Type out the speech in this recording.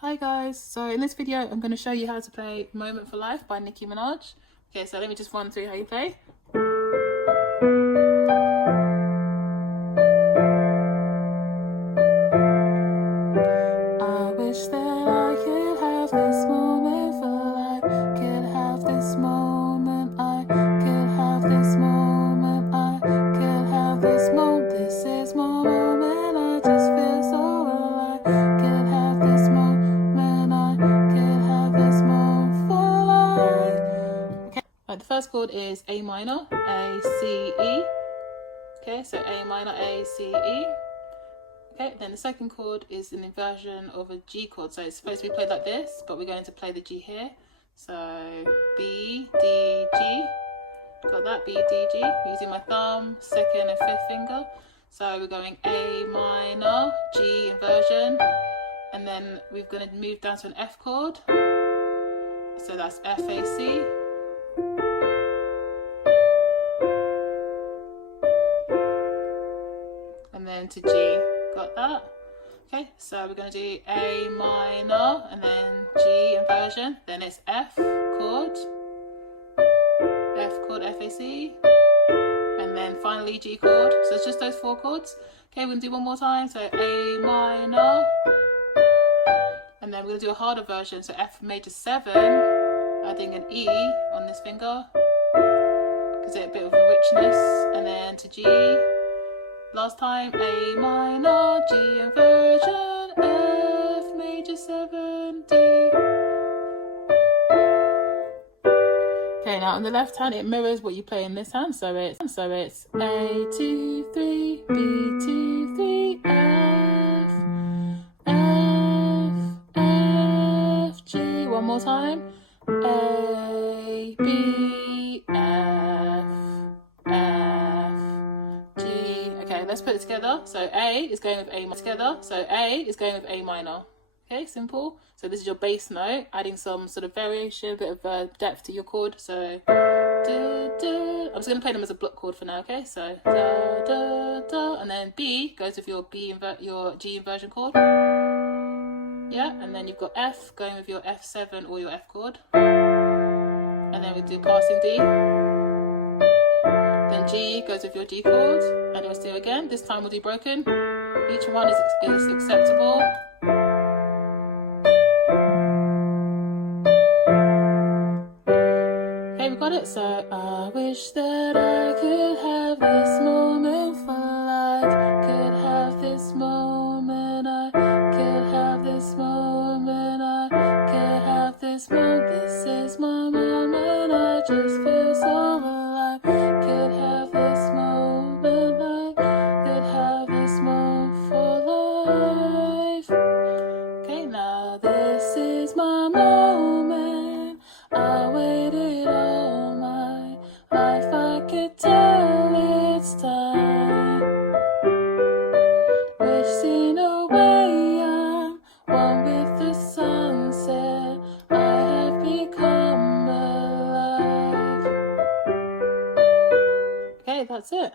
Hi guys, so in this video I'm going to show you how to play Moment for Life by Nicki Minaj. Okay, so let me just run through how you play. I wish that I could have this moment for life, could have this moment, I could have this moment, I could have this moment, this is my moment, I just feel so alive, could have this moment, I could have this moment for life. Okay, right, the first chord is A minor, A, C, E. Okay, so A minor, A, C, E. Okay, then the second chord is an inversion of a G chord. So it's supposed to be played like this, but we're going to play the G here. So B, D, G. Got that? B, D, G. Using my thumb, second and fifth finger. So we're going A minor, G inversion. And then we're going to move down to an F chord. So that's F, A, C. And then to G. Got that? Okay, so we're going to do A minor and then G inversion, then it's F chord, F, A, C, and then finally G chord. So it's just those four chords. Okay, we're going to do one more time. So A minor, and then we're going to do a harder version. So F major 7, adding an E on this finger, gives it a bit of a richness, and then to G. Last time, A minor, G inversion, F major 7, D. Okay, now on the left hand, it mirrors what you play in this hand. So it's A 2 3, B 2 3, F, F, G. One more time, A, B, F, F, G. Okay, let's put it together. So A is going with A together. So A is going with A minor. Okay, simple. So this is your bass note, adding some sort of variation, a bit of depth to your chord. So I'm just going to play them as a block chord for now. Okay, so da da da, and then B goes with your your G inversion chord. Yeah, and then you've got F going with your F7 or your F chord, and then we'll do passing D. Then G goes with your G chord, and we'll do again. This time we'll do broken. Each one is acceptable. Okay, we got it. So I wish that I could have this moment for life, could have this moment, I could have this moment, I could have this moment, this is my moment, I just feel so alive, could have this moment, I could have this moment for life. Okay, now this is my moment, I waited all my life, I could tell it's time, wasting away, I'm one with the sunset, I have become alive. Okay, that's it.